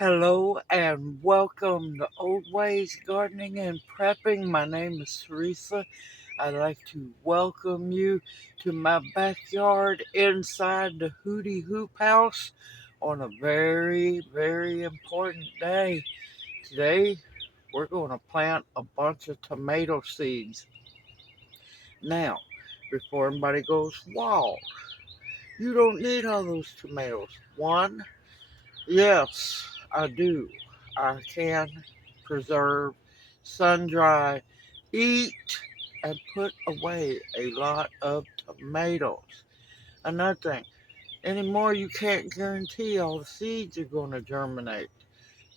Hello and welcome to Old Ways Gardening and Prepping. My name is Teresa. I'd like to welcome you to my backyard inside the Hooty Hoop House on a very important day. Today, we're going to plant a bunch of tomato seeds. Now, before anybody goes, wow, you don't need all those tomatoes. One, yes, I do. I can preserve, sun dry, eat, and put away a lot of tomatoes. Another thing, anymore you can't guarantee all the seeds are going to germinate.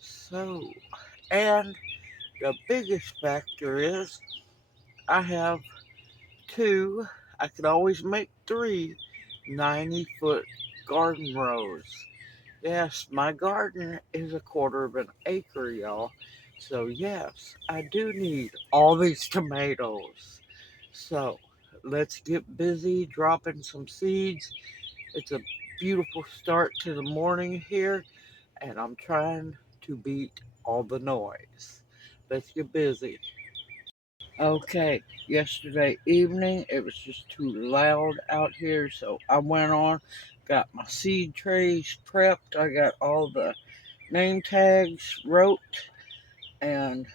So, and the biggest factor is I have two, I could always make three 90-foot garden rows. Yes, my garden is a quarter of an acre, y'all. So, yes, I do need all these tomatoes. So, let's get busy dropping some seeds. It's a beautiful start to the morning here, and I'm trying to beat all the noise. Let's get busy. Okay, yesterday evening it was just too loud out here, so I went on, got my seed trays prepped, I got all the name tags wrote, and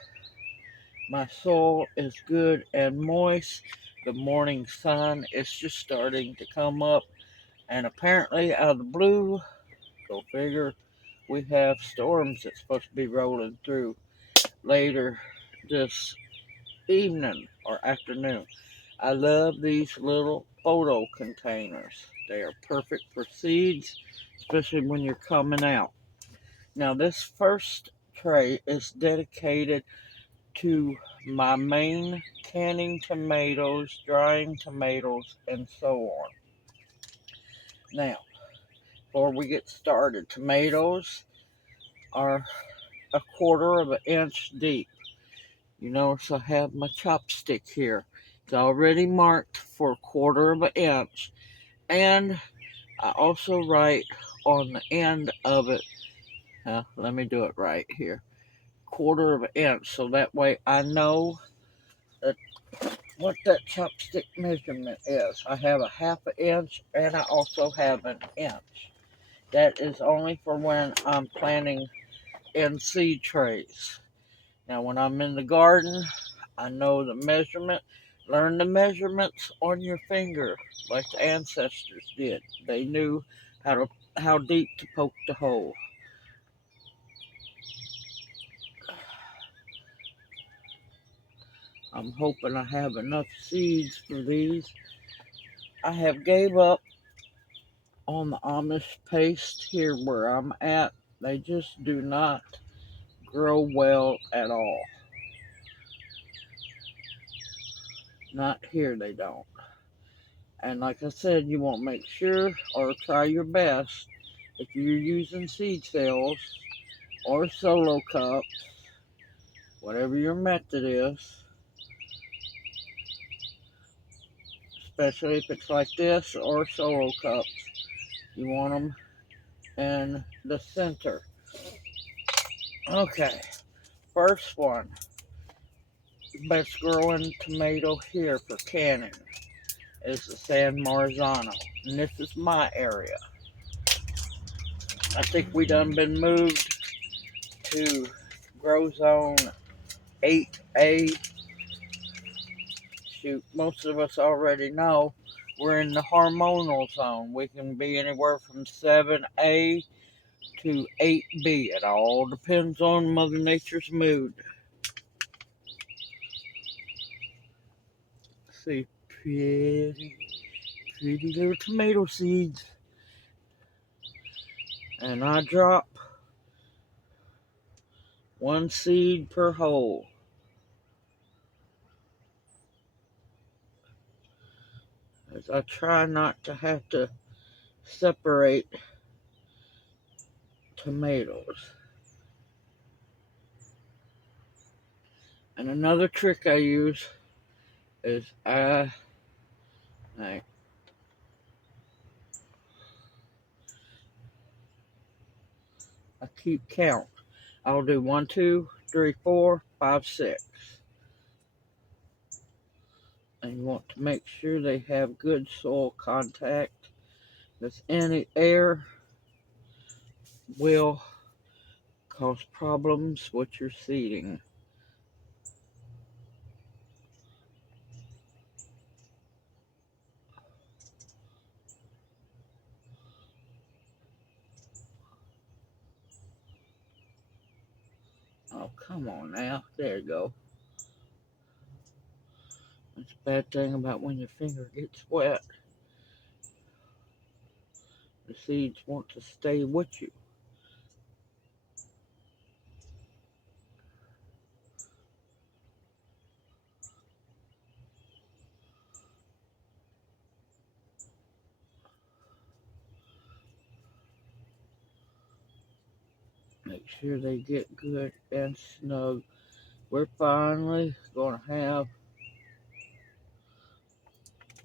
my soil is good and moist. The morning sun is just starting to come up, and apparently out of the blue, go figure, we have storms that's supposed to be rolling through later this evening or afternoon. I love these little photo containers. They are perfect for seeds, especially when you're coming out. Now, this first tray is dedicated to my main canning tomatoes, drying tomatoes, and so on. Now, before we get started, tomatoes are a quarter of an inch deep. You notice I have my chopstick here. It's already marked for a quarter of an inch. And I also write on the end of it, let me do it right here, quarter of an inch. So that way I know that what that chopstick measurement is. I have a half an inch and I also have an inch. That is only for when I'm planting in seed trays. Now when I'm in the garden, I know the measurement. Learn the measurements on your finger like the ancestors did. They knew how deep to poke the hole. I'm hoping I have enough seeds for these. I have gave up on the Amish paste here where I'm at. They just do not grow well at all. Not here, they don't. And like I said, you want to make sure or try your best if you're using seed cells or solo cups, whatever your method is, especially if it's like this or solo cups, you want them in the center. Okay, first one, best growing tomato here for canning is the San Marzano, and this is my area. I think we done been moved to grow zone 8A. Shoot, most of us already know we're in the hormonal zone. We can be anywhere from 7A to 8B. It all depends on Mother Nature's mood. See, pretty little tomato seeds. And I drop one seed per hole. As I try not to have to separate tomatoes. And another trick I use is I keep count. I'll do 1, 2, 3, 4, 5, 6. And you want to make sure they have good soil contact, because any air will cause problems with your seeding. Oh, come on now. There you go. That's a bad thing about when your finger gets wet. The seeds want to stay with you. Make sure they get good and snug. We're finally going to have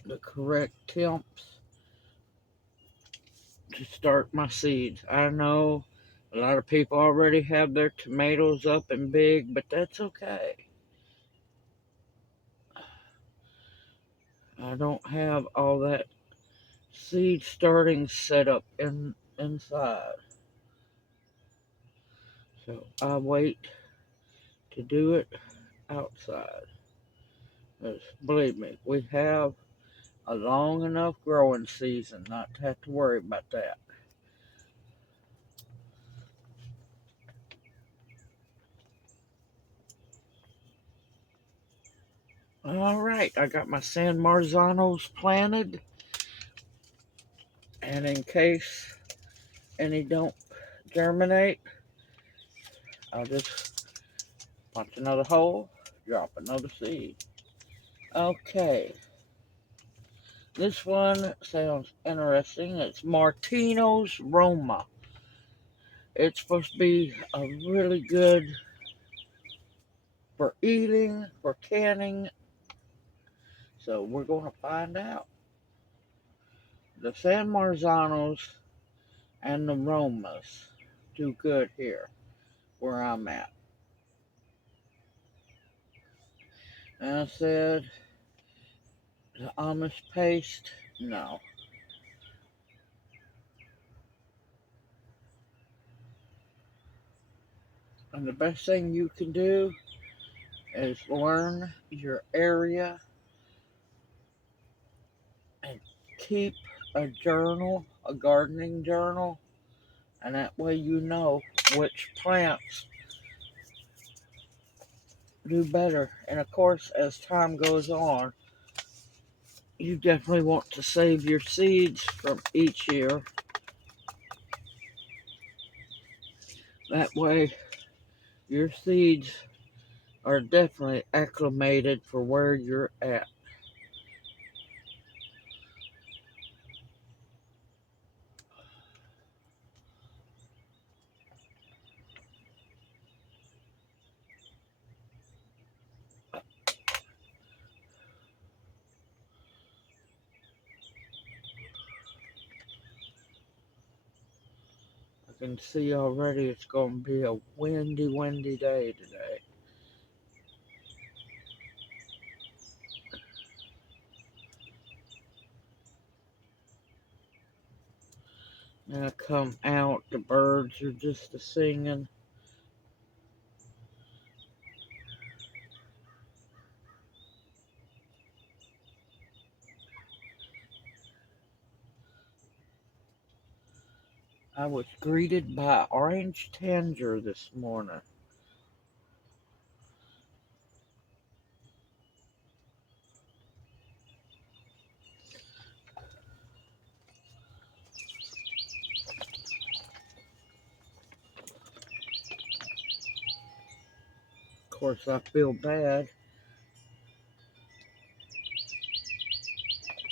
the correct temps to start my seeds. I know a lot of people already have their tomatoes up and big, but that's okay. I don't have all that seed starting set up inside. So I wait to do it outside. Because believe me, we have a long enough growing season not to have to worry about that. All right, I got my San Marzanos planted, and in case any don't germinate, I'll just punch another hole, drop another seed. Okay, this one sounds interesting. It's Martino's Roma. It's supposed to be a really good for eating, for canning, so we're going to find out. The San Marzanos and the Romas do good here where I'm at. And I said, the Amish paste, no. And the best thing you can do is learn your area and keep a journal, a gardening journal, and that way you know which plants do better. And of course, as time goes on, you definitely want to save your seeds from each year. That way, your seeds are definitely acclimated for where you're at. I can see already it's going to be a windy day today. And I come out, the birds are just a singing. I was greeted by orange tanager this morning. Of course, I feel bad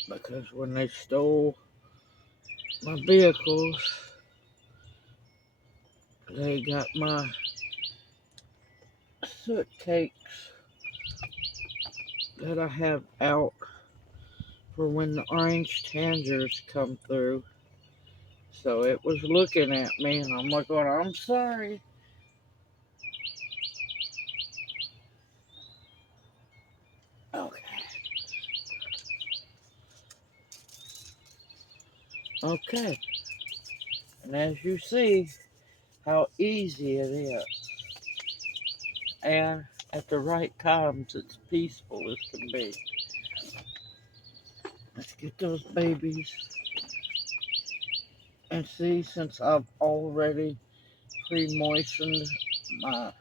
because when they stole my vehicles, they got my soot cakes that I have out for when the orange tangers come through. So it was looking at me, and I'm like, "I'm sorry." Okay. Okay. And as you see how easy it is. And at the right times it's peaceful as can be. Let's get those babies. And see, since I've already pre-moistened my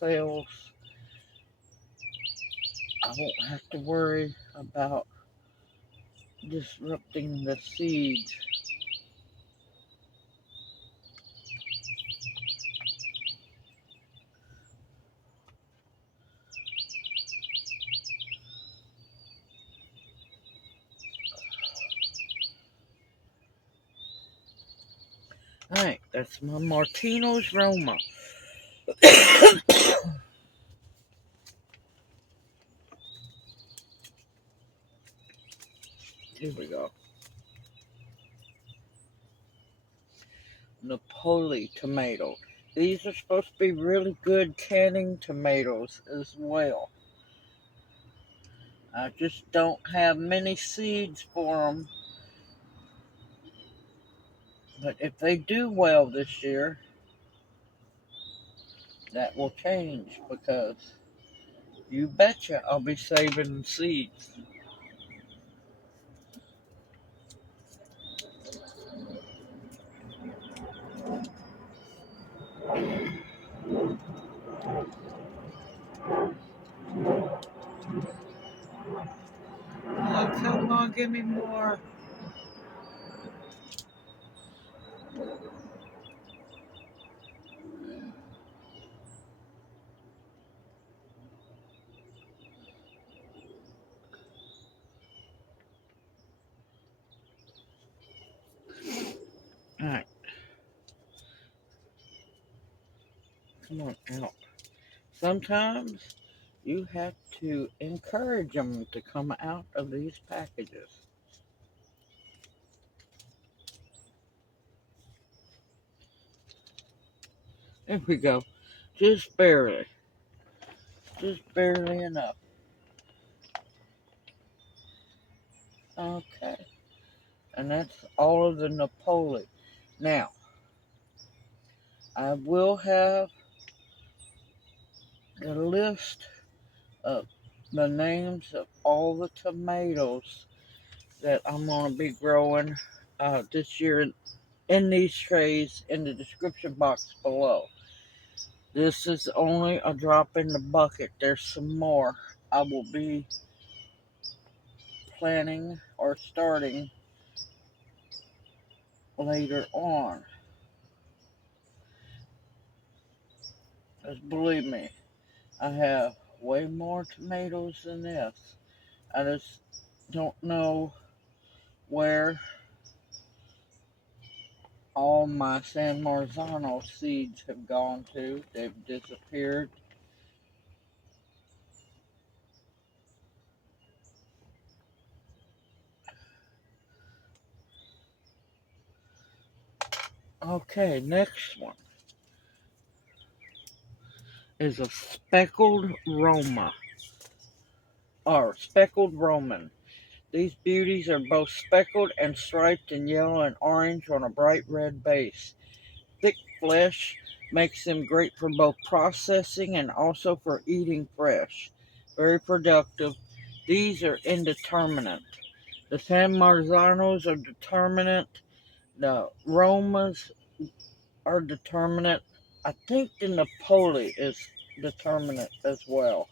cells, I won't have to worry about disrupting the seeds. Alright, that's my Martino's Roma. Here we go. Napoli tomato. These are supposed to be really good canning tomatoes as well. I just don't have many seeds for them. But if they do well this year, that will change because you betcha I'll be saving seeds. Oh, come on, give me more. Alright, come on out. Sometimes you have to encourage them to come out of these packages. There we go. Just barely. Just barely enough. Okay. And that's all of the Napoli. Now, I will have the list of the names of all the tomatoes that I'm going to be growing this year in these trays in the description box below. This is only a drop in the bucket. There's some more I will be planning or starting later on. Because believe me, I have way more tomatoes than this. I just don't know where all my San Marzano seeds have gone to. They've disappeared. Okay, next one is a speckled Roma or speckled Roman. These beauties are both speckled and striped in yellow and orange on a bright red base. Thick flesh makes them great for both processing and also for eating fresh. Very productive. These are indeterminate. The San Marzanos are determinate. The Romas are determinate. I think the Napoli is determinate as well.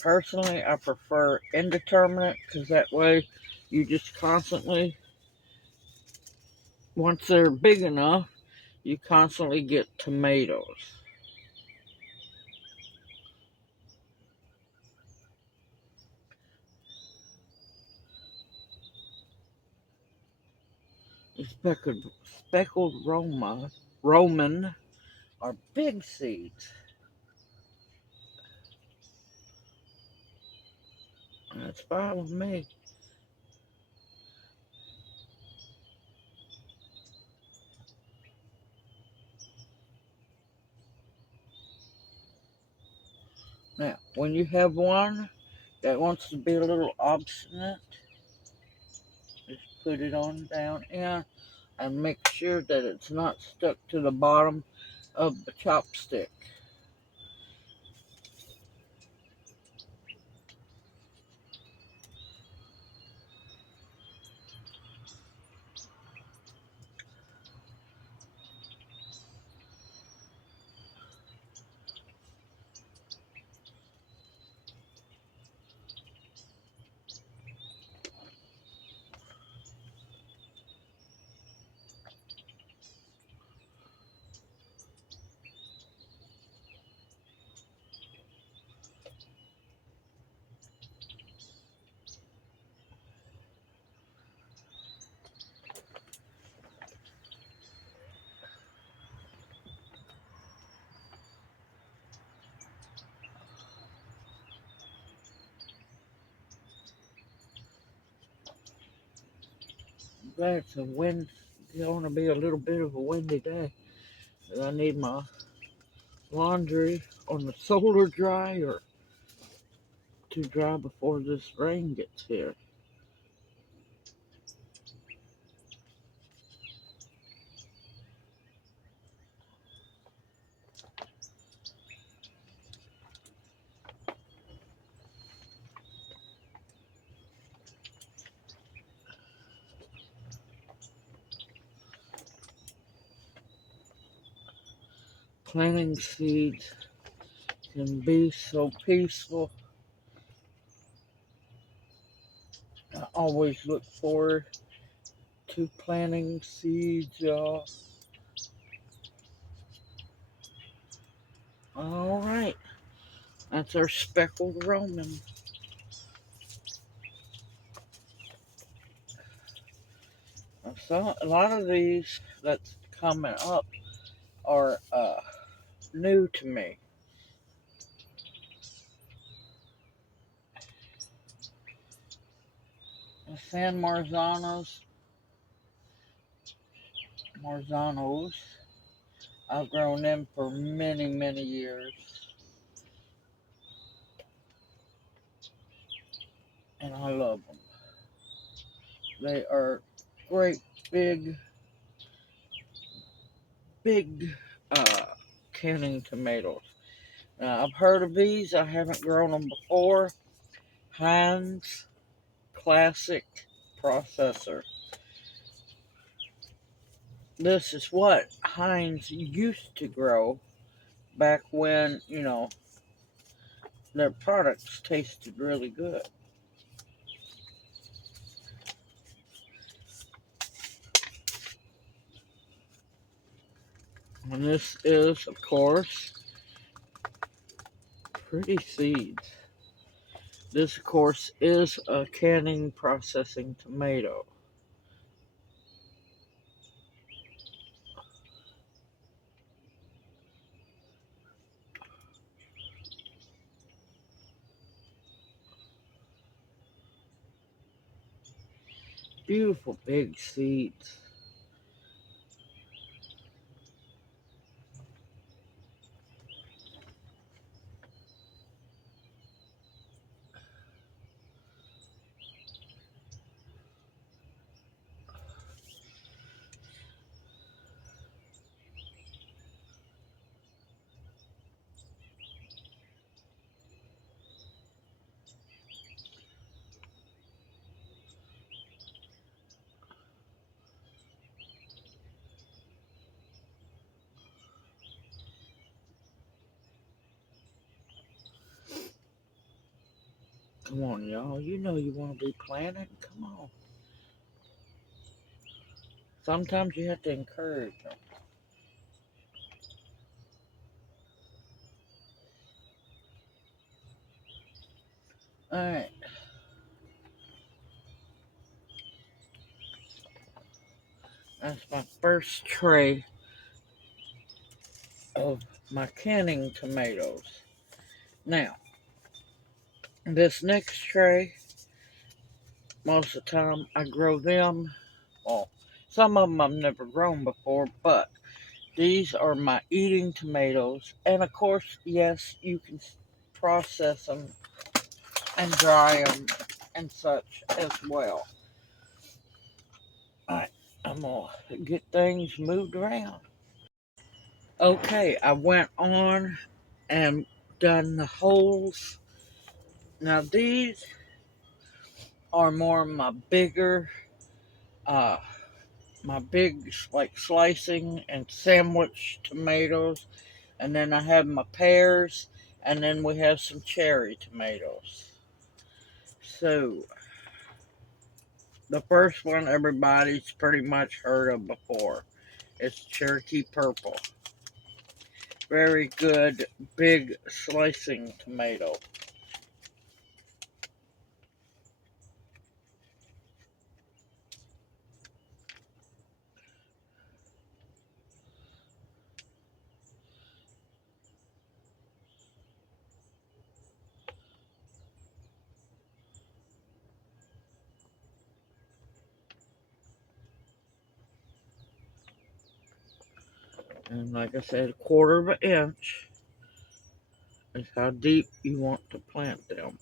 Personally, I prefer indeterminate because that way you just constantly, once they're big enough, you constantly get tomatoes. The speckled Roman are big seeds. That's fine with me. Now, when you have one that wants to be a little obstinate, just put it on down in and make sure that it's not stuck to the bottom of the chopstick. It's going to be a little bit of a windy day. I need my laundry on the solar dryer to dry before this rain gets here. Planting seeds can be so peaceful. I always look forward to planting seeds, y'all. All right, that's our speckled Roman. So a lot of these that's coming up are new to me. The San Marzanos, I've grown them for many, many years, and I love them. They are great, big, big canning tomatoes. Now, I've heard of these. I haven't grown them before. Heinz Classic Processor. This is what Heinz used to grow back when, their products tasted really good. And this is, of course, pretty seeds. This, of course, is a canning processing tomato. Beautiful big seeds. Come on, y'all. You know you want to be planting. Come on. Sometimes you have to encourage them. All right. That's my first tray of my canning tomatoes. Now, this next tray, most of the time I grow them. Well, some of them I've never grown before, but these are my eating tomatoes. And of course, yes, you can process them and dry them and such as well. Alright, I'm going to get things moved around. Okay, I went on and done the holes. Now these are more my bigger, uh, my big like slicing and sandwich tomatoes. And then I have my pears, and then we have some cherry tomatoes. So the first one everybody's pretty much heard of before. It's Cherokee Purple. Very good, big slicing tomato. And like I said, 1/4 of an inch is how deep you want to plant them.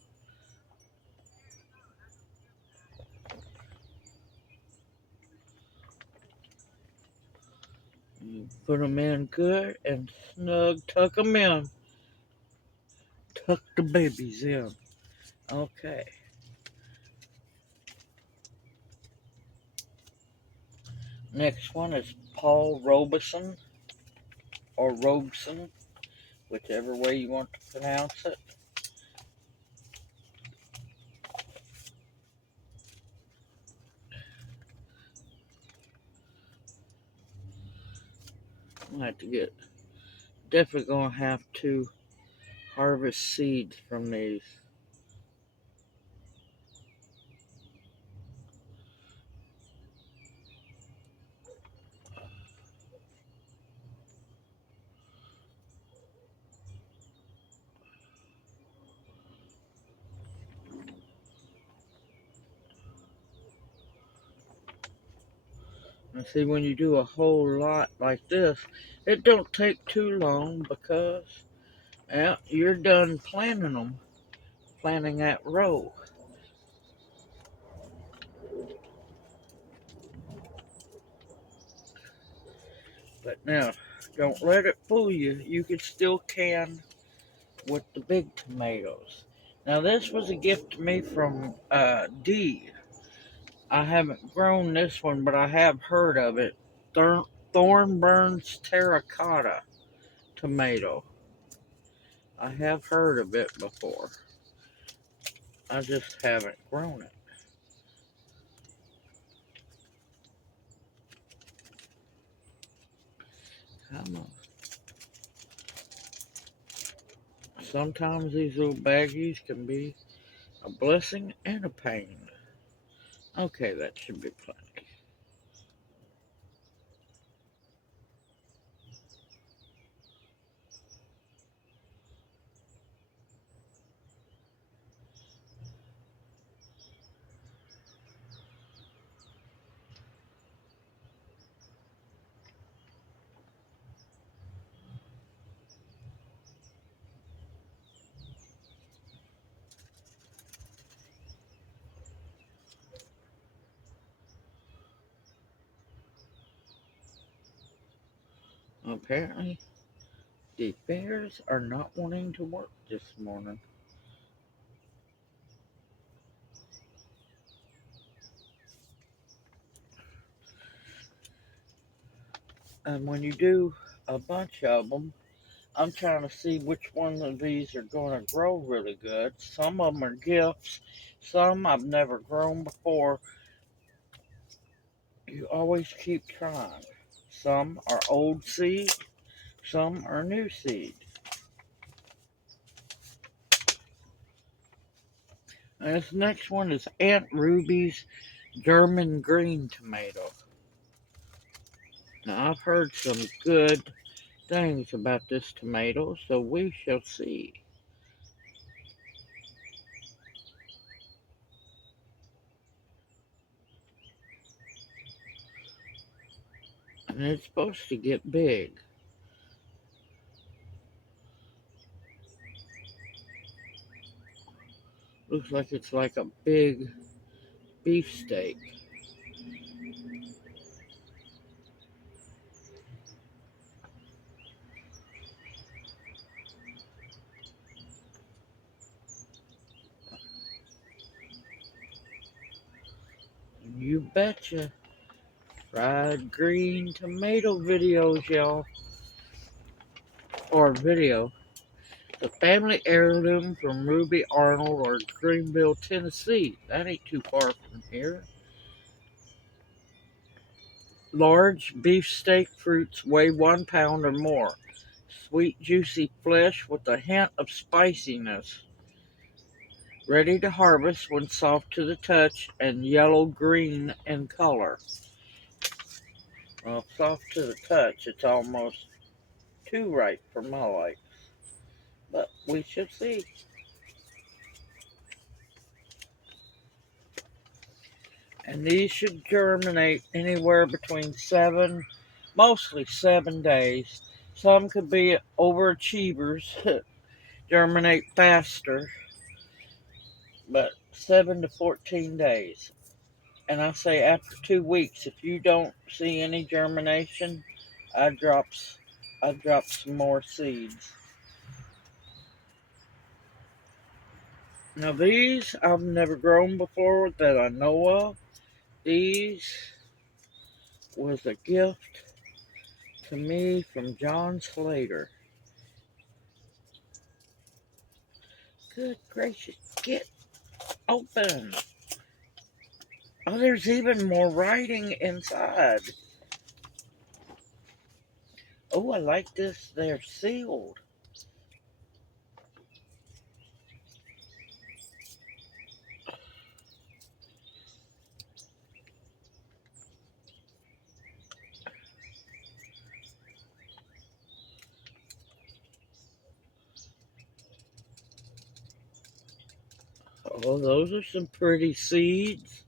You put them in good and snug, tuck them in. Tuck the babies in. Okay. Next one is Paul Robeson, or Robeson, whichever way you want to pronounce it. I have to get, definitely gonna have to harvest seeds from these. And see, when you do a whole lot like this, it don't take too long because you're done planting them, planting that row. But now, don't let it fool you. You can still can with the big tomatoes. Now, this was a gift to me from D. I haven't grown this one, but I have heard of it. Thornburns terracotta tomato. I have heard of it before. I just haven't grown it. Come on. Sometimes these little baggies can be a blessing and a pain. Okay, that should be plenty. Apparently, the bears are not wanting to work this morning. And when you do a bunch of them, I'm trying to see which one of these are going to grow really good. Some of them are gifts. Some I've never grown before. You always keep trying. Some are old seed. Some are new seed. And this next one is Aunt Ruby's German green tomato. Now I've heard some good things about this tomato, so we shall see. And it's supposed to get big. Looks like it's like a big beefsteak. You betcha. Fried green tomato videos, y'all. Or video. The family heirloom from Ruby Arnold or Greenville, Tennessee. That ain't too far from here. Large beefsteak fruits weigh 1 pound or more. Sweet, juicy flesh with a hint of spiciness. Ready to harvest when soft to the touch and yellow-green in color. Well, soft to the touch, it's almost too ripe for my life. But we shall see. And these should germinate anywhere between mostly 7 days. Some could be overachievers, germinate faster, but 7 to 14 days. And I say after 2 weeks, if you don't see any germination, I drop some more seeds. Now these I've never grown before that I know of. These was a gift to me from John Slater. Good gracious, get open. Oh, there's even more writing inside. Oh, I like this. They're sealed. Oh, those are some pretty seeds.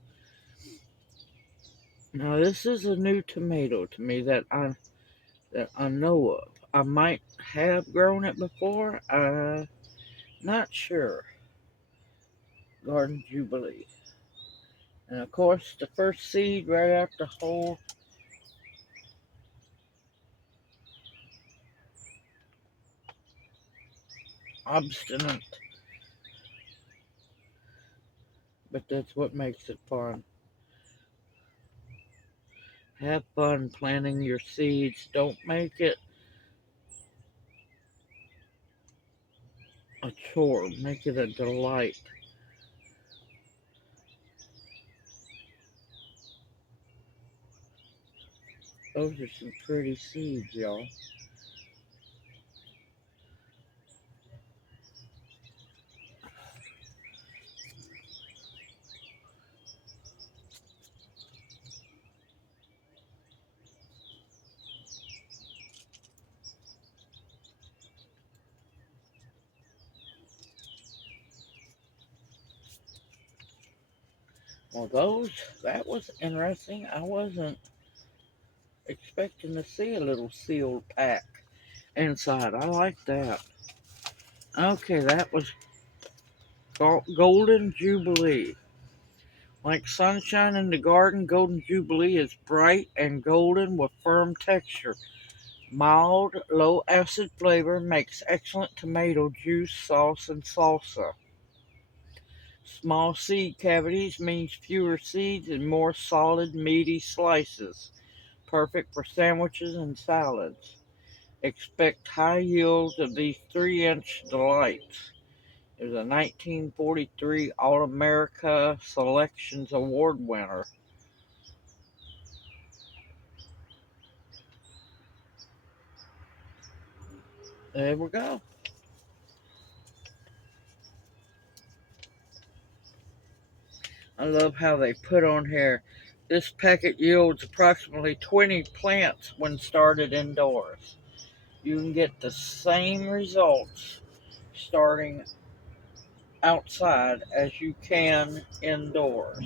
Now, this is a new tomato to me that I know of. I might have grown it before. Not sure. Garden Jubilee. And of course, the first seed right after whole. Obstinate. But that's what makes it fun. Have fun planting your seeds. Don't make it a chore. Make it a delight. Those are some pretty seeds, y'all. Well, that was interesting. I wasn't expecting to see a little sealed pack inside. I like that. Okay, that was Golden Jubilee. Like sunshine in the garden, Golden Jubilee is bright and golden with firm texture. Mild, low acid flavor makes excellent tomato juice, sauce, and salsa. Small seed cavities means fewer seeds and more solid, meaty slices. Perfect for sandwiches and salads. Expect high yields of these 3-inch delights. It was a 1943 All-America Selections Award winner. There we go. I love how they put on here. This packet yields approximately 20 plants when started indoors. You can get the same results starting outside as you can indoors.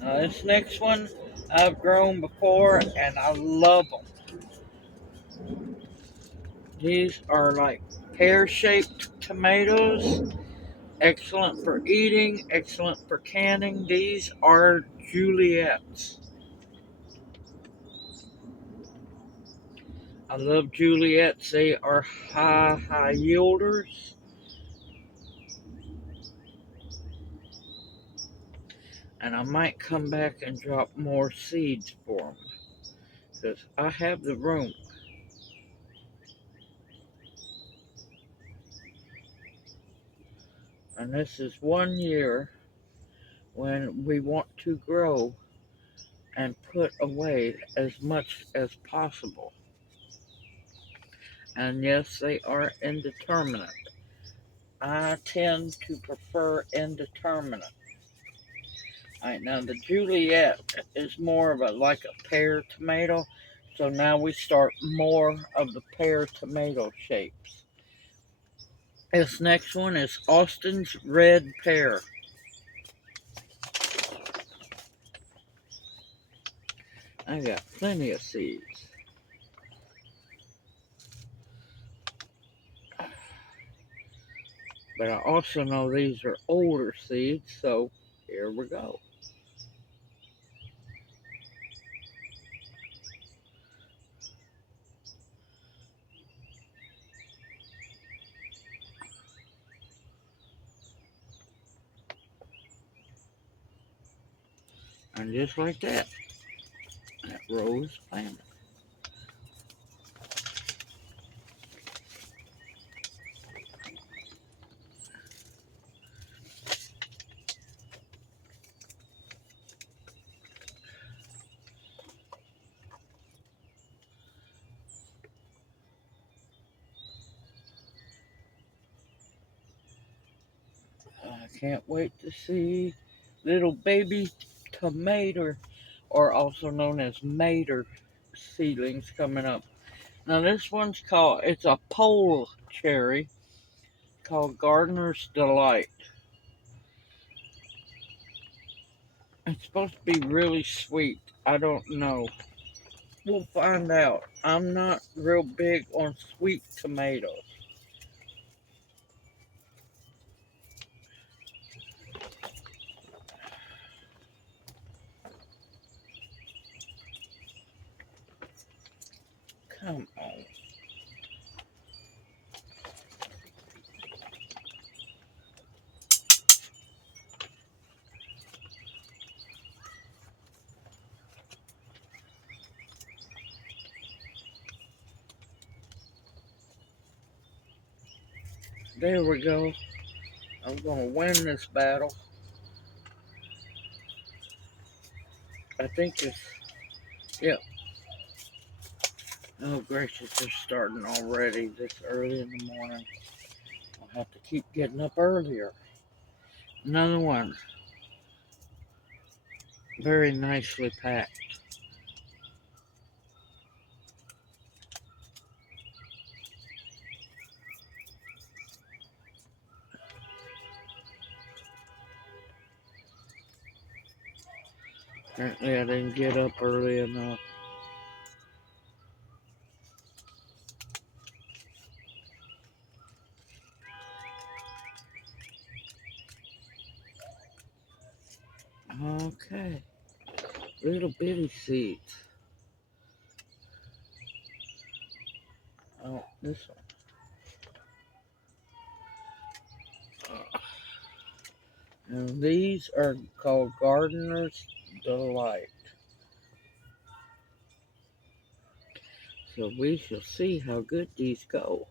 Now, this next one I've grown before and I love them. These are like pear-shaped tomatoes. Excellent for eating, excellent for canning. These are Juliets. I love Juliets. They are high yielders. And I might come back and drop more seeds for them because I have the room. And this is 1 year when we want to grow and put away as much as possible. And yes, they are indeterminate. I tend to prefer indeterminate. Alright, now the Juliet is more of like a pear tomato. So now we start more of the pear tomato shapes. This next one is Austin's Red Pear. I got plenty of seeds. But I also know these are older seeds, so here we go. And just like that row is planted. I can't wait to see little baby tomato, or also known as mater seedlings coming up. Now this one's called, it's a pole cherry called Gardener's Delight. It's supposed to be really sweet. I don't know. We'll find out. I'm not real big on sweet tomatoes. Come on. There we go. I'm going to win this battle. I think it's, yep. Oh gracious, they're starting already this early in the morning. I'll have to keep getting up earlier. Another one. Very nicely packed. Apparently I didn't get up early enough. Okay. Little bitty seeds. Oh, this one. And these are called Gardener's Delight. So we shall see how good these go.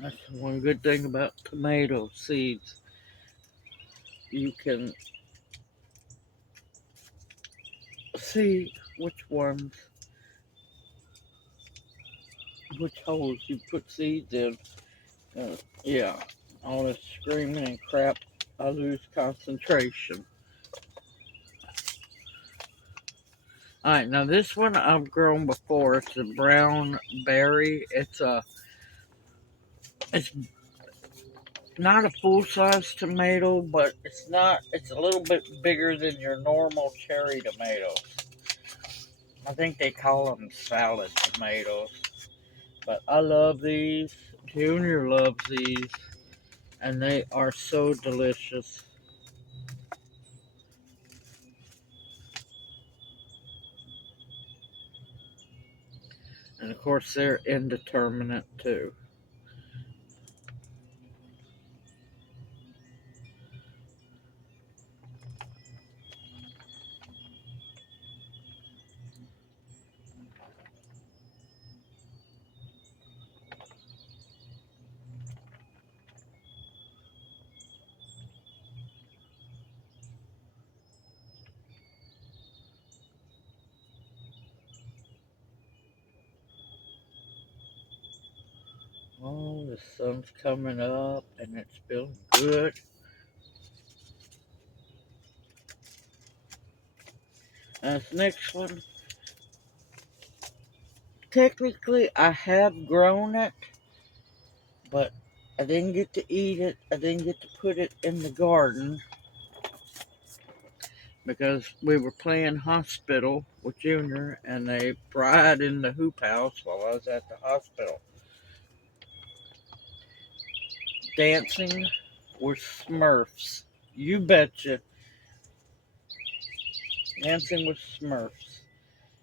That's one good thing about tomato seeds. You can see which holes you put seeds in. Yeah, all this screaming and crap, I lose concentration. Alright, now this one I've grown before. It's a brown berry. It's not a full-size tomato, but it's a little bit bigger than your normal cherry tomatoes. I think they call them salad tomatoes. But I love these. Junior loves these. And they are so delicious. And of course, they're indeterminate too. Oh, the sun's coming up and it's feeling good. And this next one, technically, I have grown it, but I didn't get to eat it. I didn't get to put it in the garden because we were playing hospital with Junior and they fried in the hoop house while I was at the hospital. Dancing with Smurfs. You betcha. Dancing with Smurfs.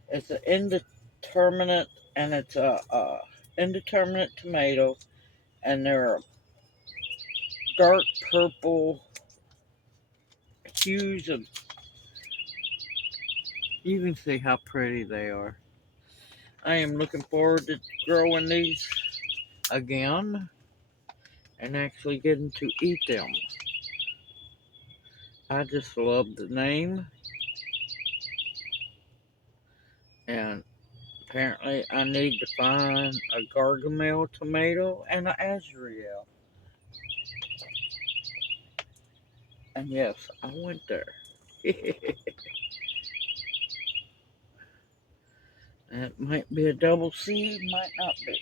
It's an indeterminate, and it's a indeterminate tomato, and they're dark purple hues of. You can see how pretty they are. I am looking forward to growing these again and actually getting to eat them. I just love the name, and apparently I need to find a gargamel tomato and an azrael. And yes, I went there. It might be a double seed, might not be.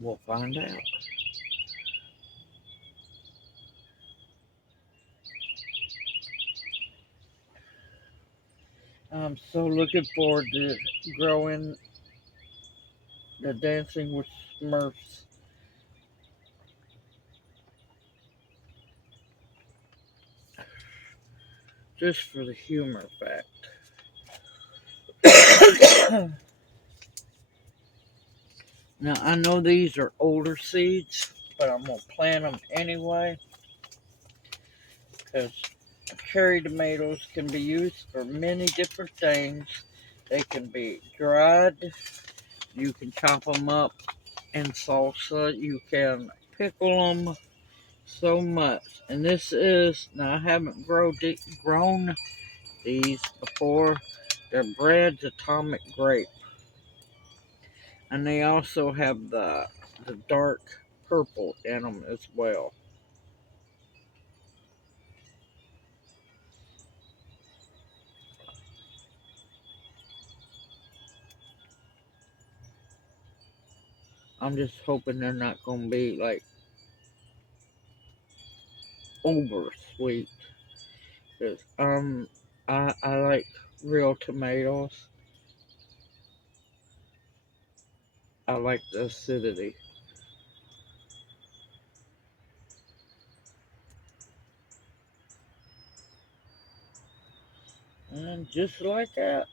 We'll find out. I'm so looking forward to growing the Dancing with Smurfs. Just for the humor fact. Now, I know these are older seeds, but I'm going to plant them anyway because cherry tomatoes can be used for many different things. They can be dried, you can chop them up in salsa, you can pickle them so much. And this is, now I haven't grown these before, they're Brad's Atomic Grape. And they also have the dark purple in them as well. I'm just hoping they're not going to be like over sweet. Cause I like real tomatoes. I like the acidity. And just like that.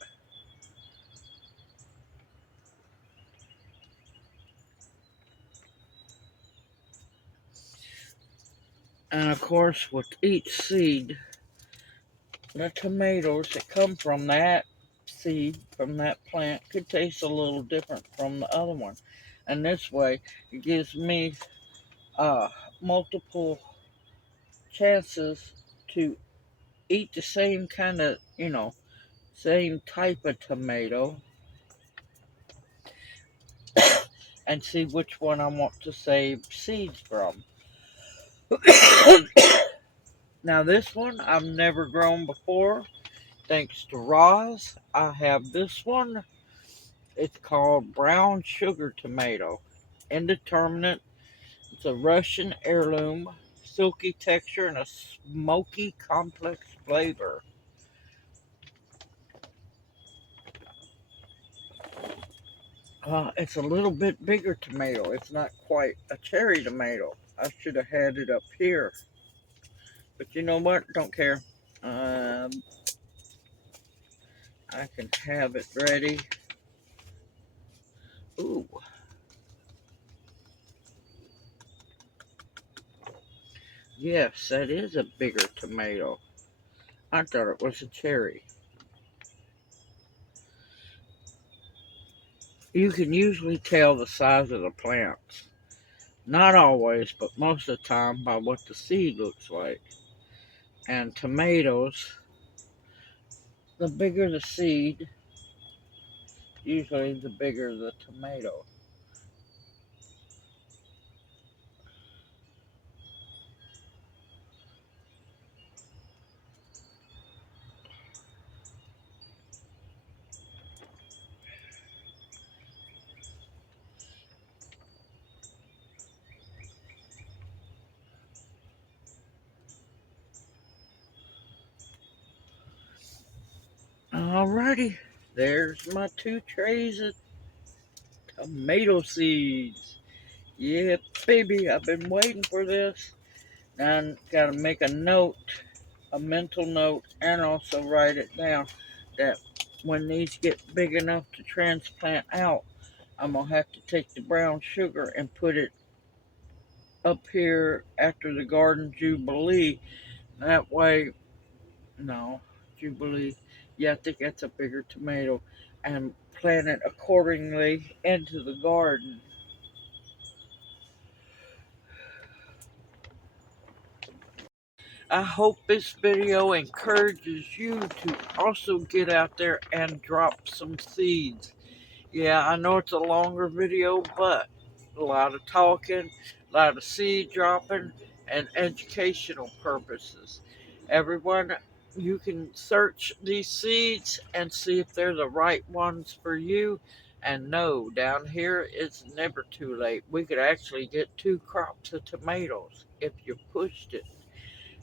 And of course, with each seed, the tomatoes that come from that seed, from that plant, could taste a little different from the other one. And this way, it gives me uh, multiple chances to eat the same kind of, same type of tomato and see which one I want to save seeds from. Now, this one I've never grown before. thanks to Roz, I have this one. It's called brown sugar tomato. Indeterminate. It's a Russian heirloom, silky texture and a smoky complex flavor. It's a little bit bigger tomato. It's not quite a cherry tomato. I should have had it up here. But you know what? Don't care. Um, I can have it ready. Ooh, yes, that is a bigger tomato. I thought it was a cherry. You can usually tell the size of the plants. Not always, but most of the time by what the seed looks like. And tomatoes, the bigger the seed, usually the bigger the tomato. Alrighty, there's my 2 trays of tomato seeds. Yeah, baby, I've been waiting for this. Now I gotta make a note, a mental note, and also write it down that when these get big enough to transplant out, I'm gonna have to take the brown sugar and put it up here after the garden jubilee. That way, no, jubilee. Yeah, I think that's a bigger tomato, and plant it accordingly into the garden. I hope this video encourages you to also get out there and drop some seeds. Yeah, I know it's a longer video, but a lot of talking, a lot of seed dropping, and educational purposes. Everyone, you can search these seeds and see if they're the right ones for you. And no, down here it's never too late. We could actually get 2 crops of tomatoes if you pushed it.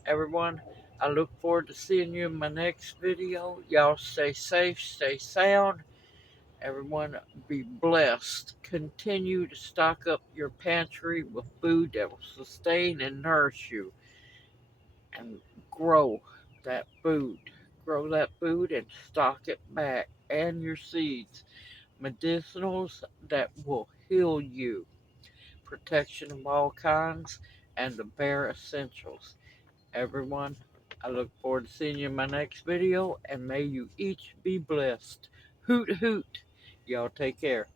Everyone, I look forward to seeing you in my next video. Y'all stay safe, stay sound. Everyone be blessed. Continue to stock up your pantry with food that will sustain and nourish you and grow that food. Grow that food and stock it back and your seeds. Medicinals that will heal you. Protection of all kinds and the bare essentials. Everyone, I look forward to seeing you in my next video, and may you each be blessed. Hoot hoot. Y'all take care.